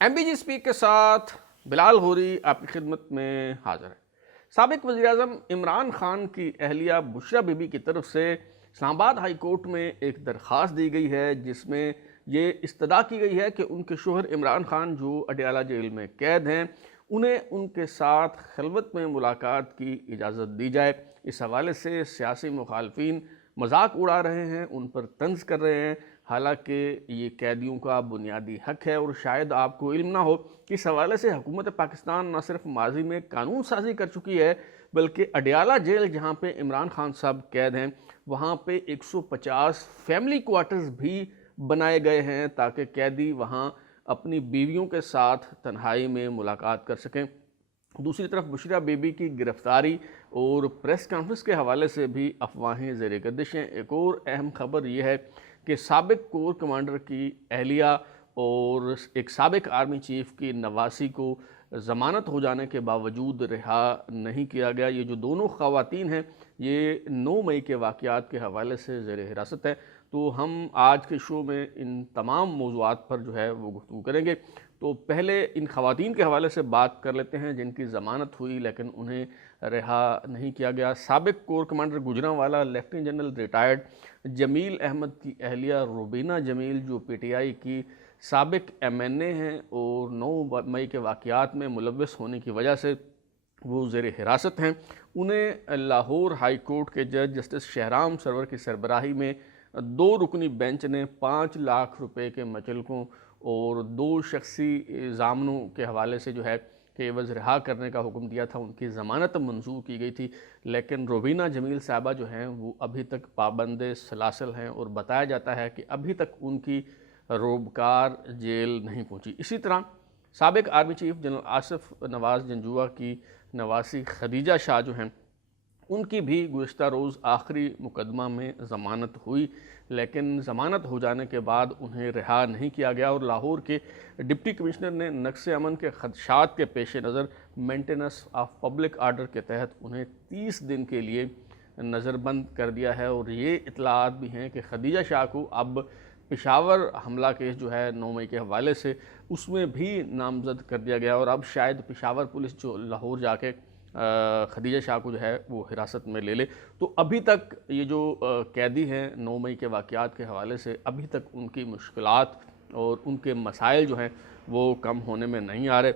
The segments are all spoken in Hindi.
MBG स्पीक के साथ बिलाल होरी आपकी खिदमत में हाजिर है। साबिक वज़ीर-ए-आज़म इमरान खान की अहलिया बुशरा बीबी की तरफ से इस्लामाबाद हाई कोर्ट में एक दरख्वास्त दी गई है, जिसमें ये इस्तदा की गई है कि उनके शोहर इमरान खान जो अडयाला जेल में कैद हैं, उन्हें उनके साथ खिलवत में मुलाकात की इजाज़त दी जाए। इस हवाले से सियासी मुखालफिन मजाक उड़ा रहे हैं, उन पर तंज कर रहे हैं। हालांकि ये कैदियों का बुनियादी हक है और शायद आपको इल्म ना हो कि इस हवाले से हुकूमत पाकिस्तान न सिर्फ माजी में कानून साजी कर चुकी है, बल्कि अडयाला जेल जहाँ पे इमरान खान साहब कैद हैं, वहाँ पे 150 फैमिली क्वार्टर्स भी बनाए गए हैं ताकि कैदी वहाँ अपनी बीवियों के साथ तन्हाई में मुलाकात कर सकें। दूसरी तरफ बुशरा बीबी की गिरफ्तारी और प्रेस कॉन्फ्रेंस के हवाले से भी अफवाहें ज़ेर गर्दिश हैं। एक और अहम खबर यह है कि साबिक कोर कमांडर की अहलिया और एक साबिक आर्मी चीफ की नवासी को ज़मानत हो जाने के बावजूद रिहा नहीं किया गया। ये जो दोनों ख़वातीन हैं, ये 9 मई के वाक़यात के हवाले से ज़ेर हिरासत है। तो हम आज के शो में इन तमाम मौज़ूआत पर जो है वो गुफ्तगू करेंगे। तो पहले इन ख़वातीन के हवाले से बात कर लेते हैं जिनकी ज़मानत हुई लेकिन उन्हें रिहा नहीं किया गया। साबिक corps commander Gujranwala lieutenant general retired Jamil Ahmed की अहलिया रुबीना जमील जो PTI की साबिक MNA हैं और 9 मई के वाक़यात में मुलव्वस होने की वजह से वो ज़ेर हिरासत हैं। उन्हें लाहौर हाई कोर्ट के जज जस्टिस शहराम सरवर की सरबराही में 2 रुकनी बेंच ने 5 लाख रुपए के मचलकों और 2 शख्सी ज़ामनों के हवाले से जो है कि एवज़ रिहा करने का हुक्म दिया था। उनकी ज़मानत मंजूर की गई थी, लेकिन रुबीना जमील साहबा जो हैं वो अभी तक पाबंद सलासल हैं और बताया जाता है कि अभी तक उनकी रोबकार जेल नहीं पहुंची। इसी तरह साबिक आर्मी चीफ जनरल आसिफ नवाज़ जंजुआ की नवासी खदीजा शाह जो हैं, उनकी भी गुज़िश्ता रोज़ आखिरी मुकदमा में ज़मानत हुई, लेकिन ज़मानत हो जाने के बाद उन्हें रिहा नहीं किया गया और लाहौर के डिप्टी कमिश्नर ने नक्स अमन के खदशात के पेश नज़र मेंटेनेंस ऑफ पब्लिक आर्डर के तहत उन्हें 30 दिन के लिए नज़रबंद कर दिया है। और ये इतलात भी हैं कि खदीजा शाह को अब पेशावर हमला केस जो है 9 मई के हवाले से उसमें भी नामजद कर दिया गया और अब शायद पेशावर पुलिस जो लाहौर जाके खदीजा शाह को जो है वो हिरासत में ले ले। तो अभी तक ये जो कैदी हैं 9 मई के वाक़यात के हवाले से अभी तक उनकी मुश्किलात और उनके मसाइल जो हैं वो कम होने में नहीं आ रहे।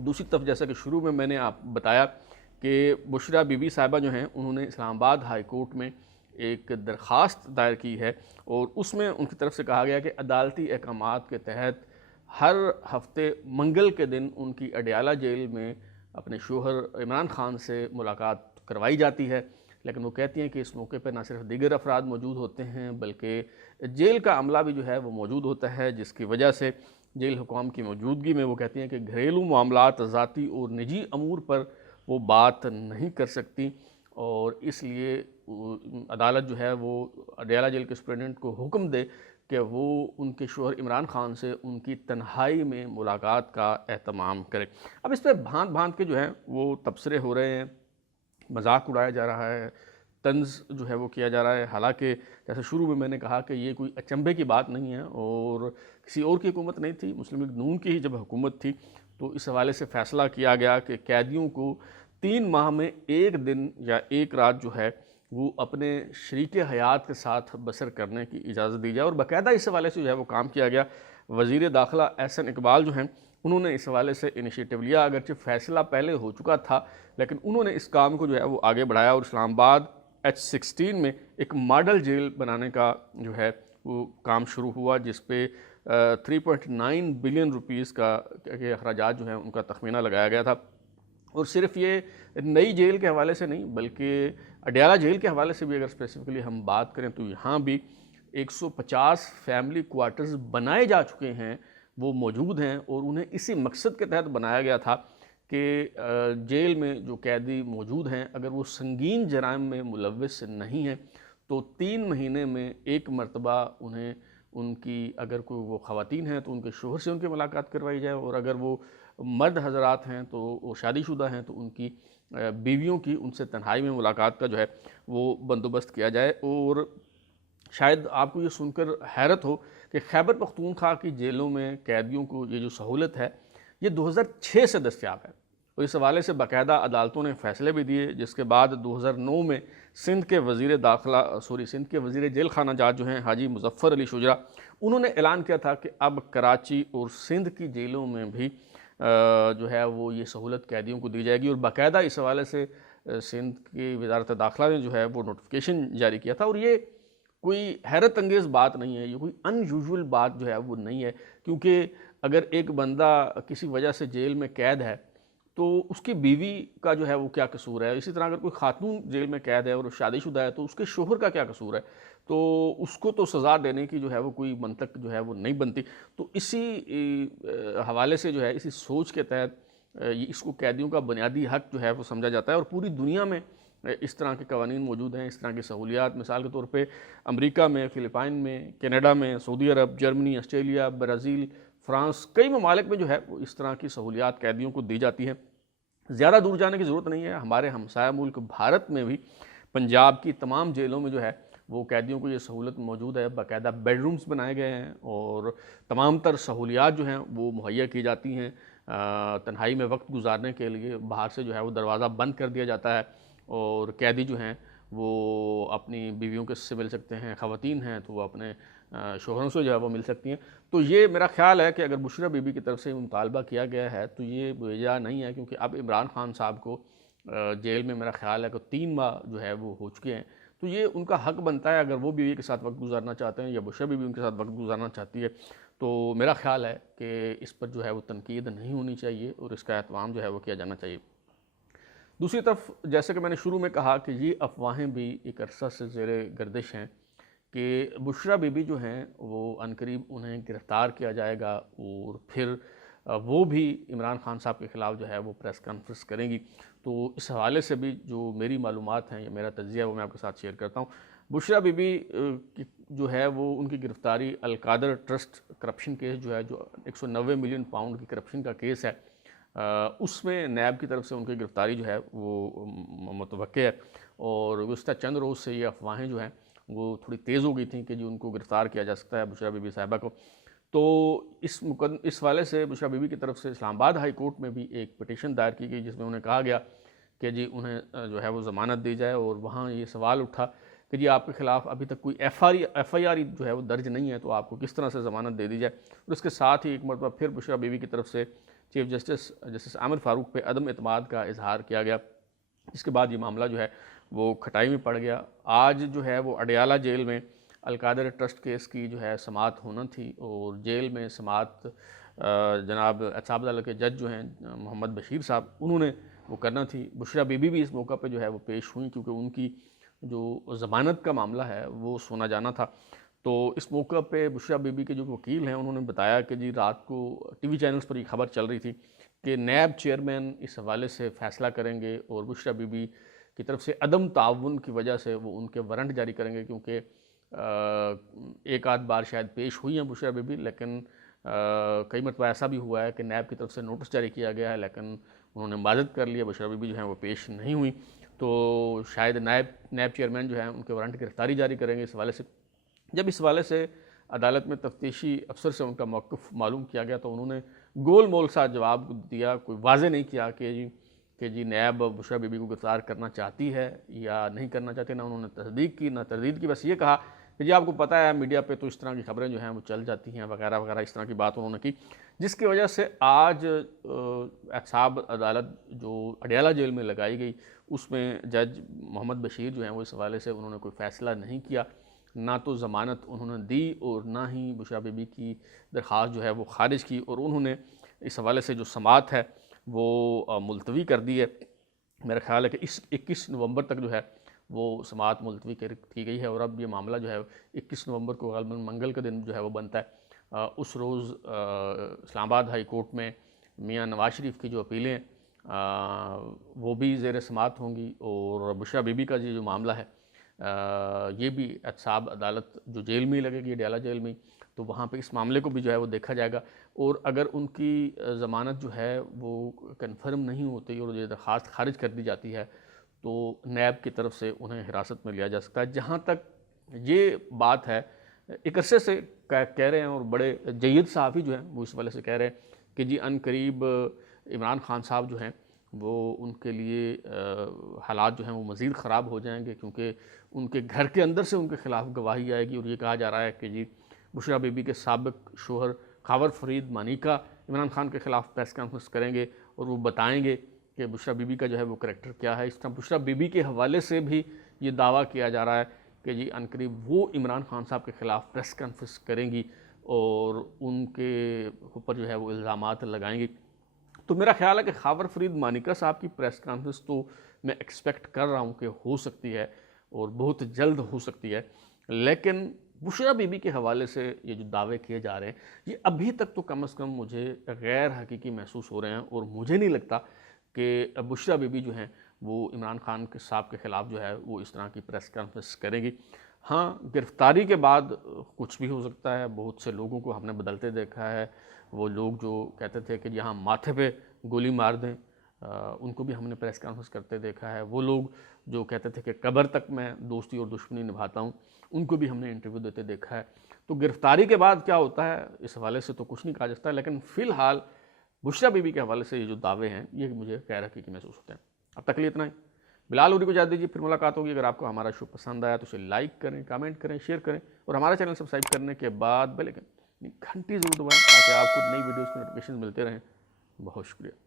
दूसरी तरफ जैसा कि शुरू में मैंने आप बताया कि बुशरा बीबी साहिबा जो हैं उन्होंने इस्लामाबाद हाई कोर्ट में एक दरख्वास्त दायर की है और उसमें उनकी तरफ से कहा गया कि अदालती अहकामात के तहत हर हफ्ते मंगल के दिन उनकी अडयाला जेल में अपने शोहर इमरान खान से मुलाकात करवाई जाती है। लेकिन वो कहती हैं कि इस मौके पर न सिर्फ दीगर अफराद मौजूद होते हैं बल्कि जेल का अमला भी जो है वो मौजूद होता है, जिसकी वजह से जेल हुकाम की मौजूदगी में वो कहती हैं कि घरेलू मामलात ज़ाती और निजी अमूर पर वो बात नहीं कर सकती और इसलिए अदालत जो है वो अडयाला जेल के सुप्रिटेंडेंट को हुक्म दे कि वो उनके शोहर इमरान खान से उनकी तन्हाई में मुलाकात का एहतमाम करे। अब इस पर भांत भांत के जो है वो तबसरे हो रहे हैं, मजाक उड़ाया जा रहा है, तंज जो है वो किया जा रहा है। हालांकि जैसे शुरू में मैंने कहा कि ये कोई अचंभे की बात नहीं है और किसी और की हुकूमत नहीं थी, मुस्लिम लीग नून की ही जब हुकूमत थी तो इस हवाले से फ़ैसला किया गया कि कैदियों को 3 माह में 1 दिन या 1 रात जो है वो अपने शरीक हयात के साथ बसर करने की इजाज़त दी जाए और बाकायदा इस हवाले से जो है वो काम किया गया। वज़ीर दाखिला एहसन इकबाल जो हैं उन्होंने इस हवाले से इनिशिएटिव लिया, अगरचे फ़ैसला पहले हो चुका था लेकिन उन्होंने इस काम को जो है वो आगे बढ़ाया और इस्लामाबाद H16 में एक मॉडल जेल बनाने का जो है वो काम शुरू हुआ, जिस पे 3.9 बिलियन रुपीज़ का के अखराजात जो हैं उनका तखमीना लगाया गया था। और सिर्फ ये नई जेल के हवाले से नहीं बल्कि अडयाला जेल के हवाले से भी अगर स्पेसिफिकली हम बात करें तो यहाँ भी 150 फैमिली क्वार्टर्स बनाए जा चुके हैं, वो मौजूद हैं और उन्हें इसी मकसद के तहत बनाया गया था कि जेल में जो कैदी मौजूद हैं अगर वो संगीन जराइम में मुलव्वस नहीं हैं तो 3 महीने में 1 मरतबा उन्हें उनकी अगर कोई वो ख़वातीन हैं तो उनके शोहर से उनकी मुलाकात करवाई जाए और अगर वो मर्द हजरात हैं तो वो शादीशुदा हैं तो उनकी बीवियों की उनसे तन्हाई में मुलाकात का जो है वो बंदोबस्त किया जाए। और शायद आपको ये सुनकर हैरत हो कि खैबर पख्तूनख्वा की जेलों में कैदियों को ये जो सहूलत है ये 2006 से दस्तयाब है और इस हवाले से बाकायदा अदालतों ने फैसले भी दिए, जिसके बाद 2009 में सिंध के सिंध के वज़ीर जेल खाना जात जो हैं हाजी मुज़फ़्फ़र अली शुजरा, उन्होंने ऐलान किया था कि अब कराची और सिंध की जेलों में भी जो है वो ये सहूलत कैदियों को दी जाएगी। और बाकायदा इस हवाले से सिंध की वज़ारत दाखिला ने जो है वो नोटिफिकेशन जारी किया था। और ये कोई हैरत अंगेज़ बात नहीं है, ये कोई अनयूजुअल बात जो है वो नहीं है, क्योंकि अगर एक बंदा किसी वजह से जेल में कैद है तो उसकी बीवी का जो है वो क्या कसूर है। इसी तरह अगर कोई खातून जेल में कैद है और शादीशुदा है तो उसके शोहर का क्या कसूर है, तो उसको तो सज़ा देने की जो है वो कोई मंतक जो है वो नहीं बनती। तो इसी हवाले से जो है, इसी सोच के तहत इसको कैदियों का बुनियादी हक जो है वो समझा जाता है। और पूरी दुनिया में इस तरह के कवानीन मौजूद हैं, इस तरह की सहूलियात। मिसाल के तौर पे अमेरिका में, फ़िलिपाइन में, कनाडा में, सऊदी अरब, जर्मनी, ऑस्ट्रेलिया, ब्राज़ील, फ़्रांस, कई ममालिक में जो है वो इस तरह की सहूलियात कैदियों को दी जाती हैं। ज़्यादा दूर जाने की ज़रूरत नहीं है, हमारे हमसाया मुल्क भारत में भी पंजाब की तमाम जेलों में जो है वो कैदियों को ये सहूलत मौजूद है। बाकायदा बेडरूम्स बनाए गए हैं और तमाम तर सहूलियात जो हैं वो मुहैया की जाती हैं। तन्हाई में वक्त गुजारने के लिए बाहर से जो है वो दरवाज़ा बंद कर दिया जाता है और कैदी जो हैं वो अपनी बीवियों के से मिल सकते हैं, ख़वातीन हैं तो वो अपने शोहरों से जो है वो मिल सकती हैं। तो ये मेरा ख़्याल है कि अगर बुशरा बीबी की तरफ से मुतालबा किया गया है तो ये बेजा नहीं है, क्योंकि अब इमरान खान साहब को जेल में मेरा ख़्याल है कि 3 माह जो है वो हो चुके हैं। तो ये उनका हक बनता है, अगर वो बीवी के साथ वक्त गुजारना चाहते हैं या बुशरा बीबी उनके साथ वक्त गुजारना चाहती है, तो मेरा ख़्याल है कि इस पर जो है वो तनकीद नहीं होनी चाहिए और इसका एहतमाम जो है वो किया जाना चाहिए। दूसरी तरफ जैसे कि मैंने शुरू में कहा कि ये अफवाहें भी एक अरसा से ज़ेरे गर्दिश हैं कि बुशरा बीबी जो हैं वो अनकरीब उन्हें गिरफ़्तार किया जाएगा और फिर वो भी इमरान खान साहब के ख़िलाफ़ जो है वो प्रेस कॉन्फ्रेंस करेंगी। तो इस हवाले से भी जो मेरी मालूमात हैं या मेरा तज्ज़िया है वो मैं आपके साथ शेयर करता हूँ। बुशरा बीबी की जो है वो उनकी गिरफ़्तारी अलकादर ट्रस्ट करप्शन केस जो है, जो 190 मिलियन पाउंड की करप्शन का केस है, उसमें नैब की तरफ से उनकी गिरफ़्तारी जो है वो मुतवक्के है। और गुज़िश्ता चंद रोज़ से ये अफवाहें जो हैं वो थोड़ी तेज़ हो गई थी कि जी उनको गिरफ़्तार किया जा सकता है बुशरा बीबी साहिबा को। तो इस वाले से बुशरा बीबी की तरफ से इस्लामाबाद हाई कोर्ट में भी एक पिटीशन दायर की गई, जिसमें उन्हें कहा गया कि जी उन्हें जो है वो ज़मानत दी जाए। और वहाँ ये सवाल उठा कि जी आपके ख़िलाफ़ अभी तक कोई FIR जो है वो दर्ज नहीं है, तो आपको किस तरह से ज़मानत दे दी जाए। और उसके साथ ही एक मरतबा फिर बुशरा बीबी की तरफ से चीफ जस्टिस आमिर फ़ारूक पे अदम एतमाद का इजहार किया गया। इसके बाद ये मामला जो है वो खटाई में पड़ गया। आज जो है वो अडयाला जेल में अलकादर ट्रस्ट केस की जो है समाअत होना थी और जेल में समाअत जनाब एहतसाब अदालत के जज जो हैं मोहम्मद बशीर साहब, उन्होंने वो करना थी। बुशरा बीबी भी इस मौका पे जो है वो पेश हुई, क्योंकि उनकी जो ज़मानत का मामला है वो सुना जाना था। तो इस मौका पे बुशरा बीबी के जो वकील हैं उन्होंने बताया कि जी रात को टीवी चैनल्स पर ये खबर चल रही थी कि नैब चेयरमैन इस हवाले से फ़ैसला करेंगे और बुशरा बीबी की तरफ से अदम ताउन की वजह से वो उनके वारंट जारी करेंगे, क्योंकि एक आध बार शायद पेश हुई हैं बुशरा बीबी, लेकिन कई मरतबा ऐसा भी हुआ है कि नैब की तरफ से नोटिस जारी किया गया है लेकिन उन्होंने माजत कर लिया, बुशरा बीबी जो है वो पेश नहीं हुई। तो शायद नैब चेयरमैन जो है उनके वारंट गिरफ्तारी जारी करेंगे इस हवाले से। जब इस हवाले से अदालत में तफ्तीशी अफसर से उनका मौक़िफ़ मालूम किया गया तो उन्होंने गोल मोल सा जवाब दिया, कोई वाज़े नहीं किया कि जी नैब बुशरा बीबी को गिरफ़्तार करना चाहती है या नहीं करना चाहती। ना उन्होंने तस्दीक की ना तरदीद की, बस ये कहा कि जी आपको पता है मीडिया पे तो इस तरह की खबरें जो हैं वो चल जाती हैं वगैरह वगैरह, इस तरह की बात उन्होंने की, जिसकी वजह से आज एहतसाब अदालत जो अडयाला जेल में लगाई गई उसमें जज मोहम्मद बशीर जो हैं वो इस हवाले से उन्होंने कोई फ़ैसला नहीं किया, ना तो ज़मानत उन्होंने दी और ना ही बुशरा बीबी की दरख्वास्त जो है वो ख़ारिज की। और उन्होंने इस हवाले से जो समाअत है वो मुलतवी कर दी है। मेरा ख़्याल है कि इस 21 नवंबर तक जो है वो समाअत मुलतवी की गई है और अब ये मामला जो है 21 नवंबर को ग़ालिबन मंगल का दिन जो है वो बनता है। उस रोज़ इस्लामाबाद हाई कोर्ट में मियाँ नवाज शरीफ की जो अपीलें वो भी ज़ेर समाअत होंगी और बुशरा बीबी का जो मामला है ये भी एहतसाब अदालत जो जेल में ही लगेगी, अडयाला जेल में, तो वहाँ पे इस मामले को भी जो है वो देखा जाएगा। और अगर उनकी ज़मानत जो है वो कन्फर्म नहीं होती और ये दरख्वास्त खारिज कर दी जाती है तो नैब की तरफ से उन्हें हिरासत में लिया जा सकता है। जहाँ तक ये बात है एक अरसे से कह रहे हैं, और बड़े जय्यद सहाफ़ी जो हैं वो इस वाले से कह रहे हैं कि जी अनकरीब इमरान खान साहब जो हैं वो उनके लिए हालात जो हैं वो मज़ीद ख़राब हो जाएंगे, क्योंकि उनके घर के अंदर से उनके ख़िलाफ़ गवाही आएगी। और ये कहा जा रहा है कि जी बुशरा बीबी के साबिक़ शोहर खावर फरीद मानिका इमरान खान के ख़िलाफ़ प्रेस कॉन्फ्रेंस करेंगे और वो बताएंगे कि बुशरा बीबी का जो है वो करैक्टर क्या है। इस तरह बुशरा बीबी के हवाले से भी ये दावा किया जा रहा है कि जी अनकरीब वो इमरान खान साहब के ख़िलाफ़ प्रेस कॉन्फ्रेंस करेंगी और उनके ऊपर जो है वो इल्ज़ामात लगाएंगी। तो मेरा ख्याल है कि खावर फरीद मानिका साहब की प्रेस कॉन्फ्रेंस तो मैं एक्सपेक्ट कर रहा हूँ कि हो सकती है और बहुत जल्द हो सकती है, लेकिन बुशरा बीबी के हवाले से ये जो दावे किए जा रहे हैं ये अभी तक तो कम से कम मुझे गैर हकीकी महसूस हो रहे हैं, और मुझे नहीं लगता कि बुशरा बीबी जो हैं वो इमरान खान के साहब के ख़िलाफ़ जो है वो इस तरह की प्रेस कॉन्फ्रेंस करेंगी। हाँ, गिरफ़्तारी के बाद कुछ भी हो सकता है। बहुत से लोगों को हमने बदलते देखा है। वो लोग जो कहते थे कि यहाँ माथे पे गोली मार दें, उनको भी हमने प्रेस कॉन्फ्रेंस करते देखा है। वो लोग जो कहते थे कि कब्र तक मैं दोस्ती और दुश्मनी निभाता हूँ, उनको भी हमने इंटरव्यू देते देखा है। तो गिरफ़्तारी के बाद क्या होता है इस हवाले से तो कुछ नहीं कहा जा सकता, लेकिन फ़िलहाल बुशरा बीबी के हवाले से ये जो दावे हैं ये मुझे गैर हकीकी महसूस होते हैं। अब तक के लिए इतना ही। बिलाल हुरी को इजाज़त दीजिए, फिर मुलाकात होगी। अगर आपको हमारा शो पसंद आया तो इसे लाइक करें, कमेंट करें, शेयर करें, और हमारा चैनल सब्सक्राइब करने के बाद बेल आइकन घंटी ज़रूर दबाएं ताकि आपको नई वीडियोज़ के नोटिफिकेशन मिलते रहें। बहुत शुक्रिया।